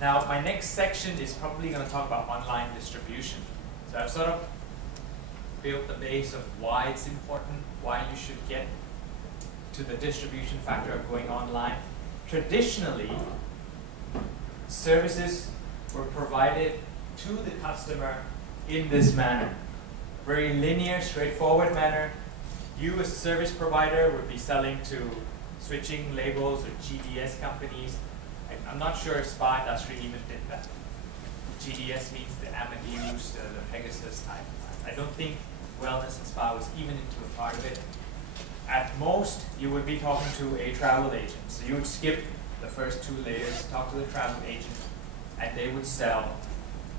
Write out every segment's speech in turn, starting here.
Now, my next section is probably going to talk about online distribution. So I've sort of built the base of why it's important, why you should get to the distribution factor of going online. Traditionally, services were provided to the customer in this manner. Very linear, straightforward manner. You as a service provider would be selling to switching labels or GDS companies. I'm not sure if spa industry even did that. GDS means the Amadeus, the Pegasus type. I don't think wellness and spa was even into a part of it. At most, you would be talking to a travel agent. So you would skip the first two layers, talk to the travel agent, and they would sell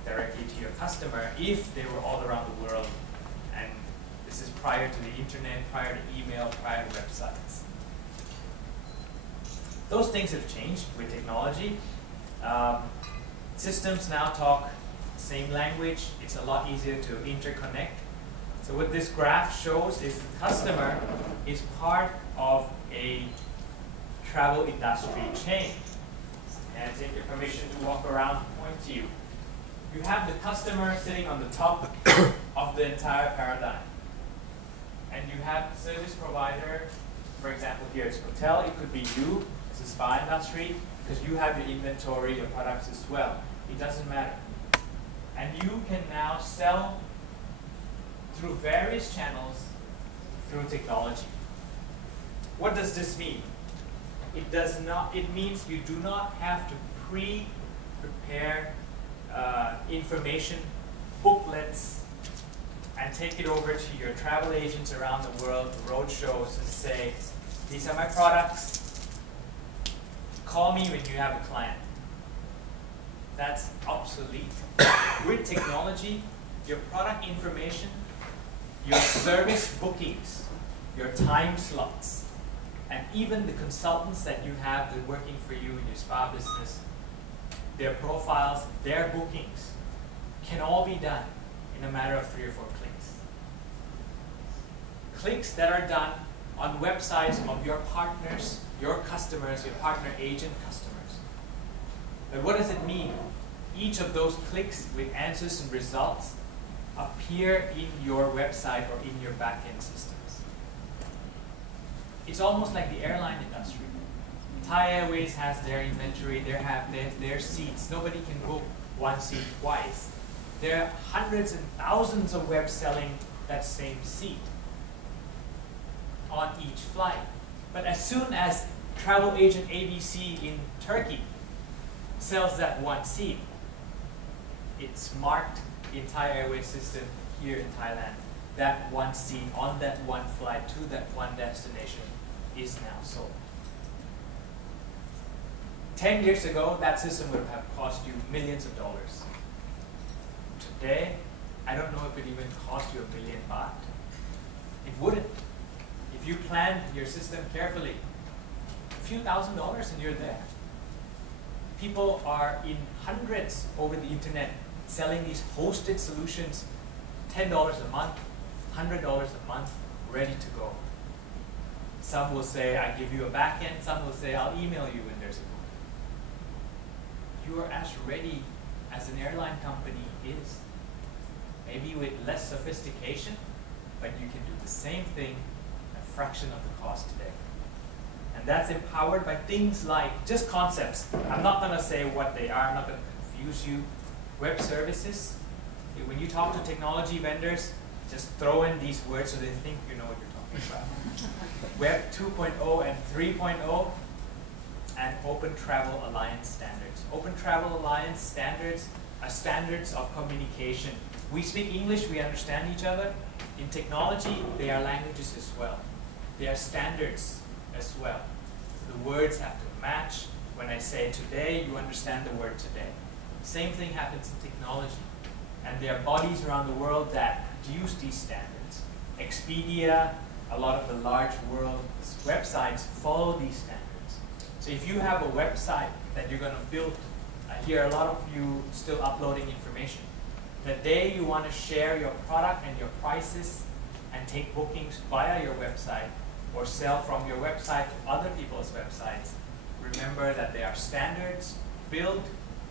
directly to your customer if they were all around the world. And this is prior to the internet, prior to email, prior to websites. Those things have changed with technology. Systems now talk the same language. It's a lot easier to interconnect. So what this graph shows is the customer is part of a travel industry chain. And take your permission to walk around and point to you. You have the customer sitting on the top of the entire paradigm. And you have the service provider, for example here it's hotel, it could be you as a spa industry, because you have your inventory, your products as well. It doesn't matter. And you can now sell through various channels through technology. What does this mean? It means you do not have to pre-prepare information, booklets, and take it over to your travel agents around the world, road shows, and say, these are my products. Call me when you have a client. That's obsolete. With technology, your product information, your service bookings, your time slots, and even the consultants that you have that are working for you in your spa business, their profiles, their bookings, can all be done in a matter of 3 or 4 clicks. Clicks that are done on websites of your partners, your customers, your partner agent customers. But what does it mean? Each of those clicks with answers and results appear in your website or in your back-end systems. It's almost like the airline industry. Thai Airways has their inventory, they have their seats. Nobody can book one seat twice. There are hundreds and thousands of webs selling that same seat on each flight. But as soon as travel agent ABC in Turkey sells that one seat, it's marked in Thai Airways system here in Thailand. That one seat on that one flight to that one destination is now sold. 10 years ago, that system would have cost you millions of dollars. Today, I don't know if it even cost you $1 billion baht. It wouldn't. If you planned your system carefully, a few $1,000s and you're there. People are in hundreds over the internet selling these hosted solutions, $10 a month, $100 a month, ready to go. Some will say, I give you a back end. Some will say, I'll email you when there's a book. You are as ready as an airline company is. Maybe with less sophistication, but you can do the same thing at a fraction of the cost today. And that's empowered by things like just concepts. I'm not going to say what they are. I'm not going to confuse you. Web services. When you talk to technology vendors, just throw in these words so they think you know what you're talking about. Web 2.0 and 3.0, and Open Travel Alliance standards. Open Travel Alliance standards are standards of communication. We speak English, we understand each other. In technology, they are languages as well. They are standards as well. The words have to match. When I say today, you understand the word today. Same thing happens in technology. And there are bodies around the world that produce these standards. Expedia, a lot of the large world websites follow these standards. So if you have a website that you're going to build, I hear a lot of you still uploading information. The day you want to share your product and your prices and take bookings via your website or sell from your website to other people's websites, remember that they are standards built,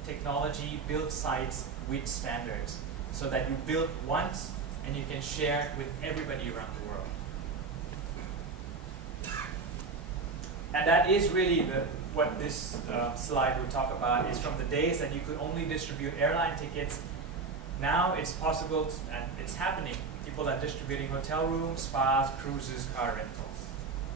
technology build sites with standards so that you build once and you can share with everybody around the world. And that is really what this slide would talk about, is from the days that you could only distribute airline tickets. Now it's possible, and it's happening. People are distributing hotel rooms, spas, cruises, car rentals.